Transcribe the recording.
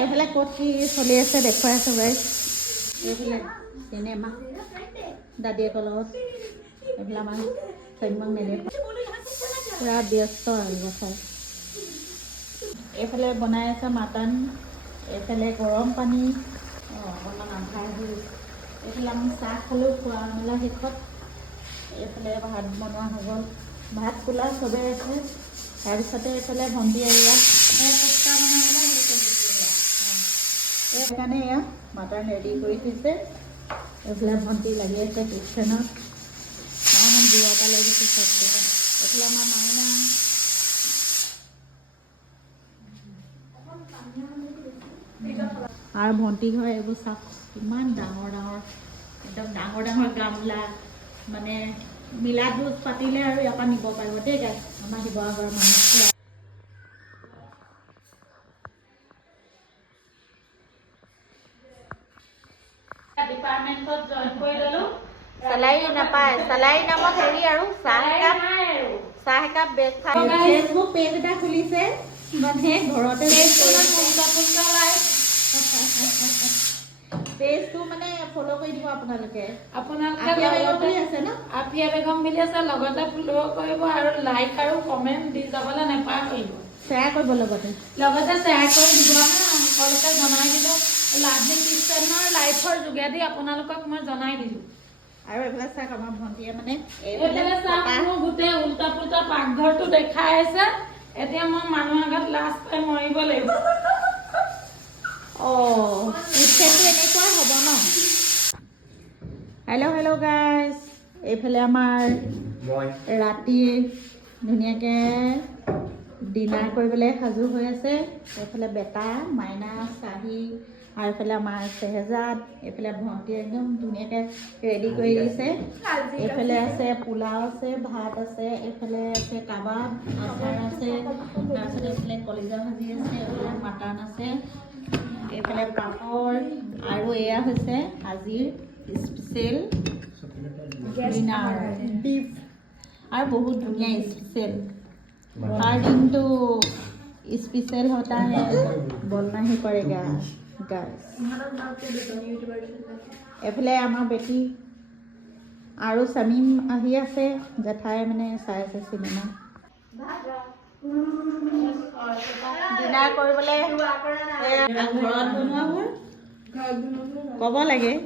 এইফালে ক'ত কি চলি আছে দেখুৱাই আছোঁ গাইছ। এইফালে চিনেমা দাদীয়েকৰ লগত, এইফালে আমাৰ চৈম্যক নেদেখুৱাই পূৰা ব্যস্ত আৰু চাই। এইফালে বনাই আছে মাটন, এইফালে গৰম পানী, অকণমান আন্ধাৰ হৈ। এইফালে আমি চাহ খালোঁ খোৱা মেলা শেষত। এইফালে ভাত বনোৱা হৈ গ'ল, ভাত পোলাও চবেই আছে। তাৰপিছতে এইফালে ভণ্টি এয়া কোফটা বনাবলৈ সেইকাৰণে এয়া মাটন ৰেডি কৰি থৈছে। এইফালে ভণ্টি লাগি আছে কিটচেনত, অকণমান দূৰৰ পৰা লাগিছে চব। এইফালে আমাৰ মাইনা, আৰু ভণ্টি ঘৰ এইবোৰ চাওক কিমান ডাঙৰ ডাঙৰ, একদম ডাঙৰ ডাঙৰ গামলা, মানে মিলা ভোজ পাতিলে আৰু ইয়াৰ পৰা নিব পাৰিব দেই গাইছ আমাৰ শিৱসাগৰৰ মানুহ। ডিপাৰ্টমেণ্টত জইন কৰি ল'লোঁ। চেলাৰী নাপায়, চেলাৰী নামত হেৰি আৰু চাহ একাপ ফেচবুক পেজ এটা খুলিছে, মানে ঘৰতে পেজটো মানে ফ'ল' কৰি দিব আপোনালোকে। আপোনালোকে আছে ন আফিয়া বেগম বুলি আছে, লগতে ফ'ল' কৰিব আৰু লাইক আৰু কমেণ্ট দি যাবলৈ নেপাহৰিব। শ্বেয়াৰ কৰিব লগতে শ্বেয়াৰ কৰি দিব হা। সকলোকে জনাই দিলোঁ, লাভলী কিটচেনৰ লাইফৰ যোগেদি আপোনালোকক মই জনাই দিলোঁ। আৰু এইফালে চাওক আমাৰ ভণ্টিয়ে মানে এইফালে চাওক মোৰ গোটেই উল্টা পুল্টা পাকঘৰটো দেখাই আছে। এতিয়া মই মানুহৰ আগত লাজ পাই মৰিব লাগিব। এনেকুৱা হ'ব ন। হেল্ল' গাইজ, এইফালে আমাৰ ৰাতি ধুনীয়াকৈ ডিনাৰ কৰিবলৈ সাজু হৈ আছে। এইফালে বেটা, মাইনা, চাহী, আৰু এইফালে আমাৰ চেহেজাদ, এইফালে ভণ্টি একদম ধুনীয়াকৈ ৰেডি কৰি দিছে। এইফালে আছে পোলাও আছে, ভাত আছে, এইফালে আছে কাবাব, আচাৰ আছে, তাৰপিছত এইফালে কলিজা ভাজি আছে, এইফালে মাটন আছে, এইফালে পাপৰ, আৰু এয়া হৈছে আজিৰ স্পেচিয়েল ডিনাৰ বিফ, আৰু বহুত ধুনীয়া স্পেচিয়েল। हर दिन तो स्पेशल होता है, बोलना ही पड़ेगा गाइस। एफाले आमार बेटी और समीम आही आछे, जेठाई माने चाइ आछे सिनेमा। डिनार কৰিবলৈ ঘৰত বনোৱাবোৰ ক'ব লাগে।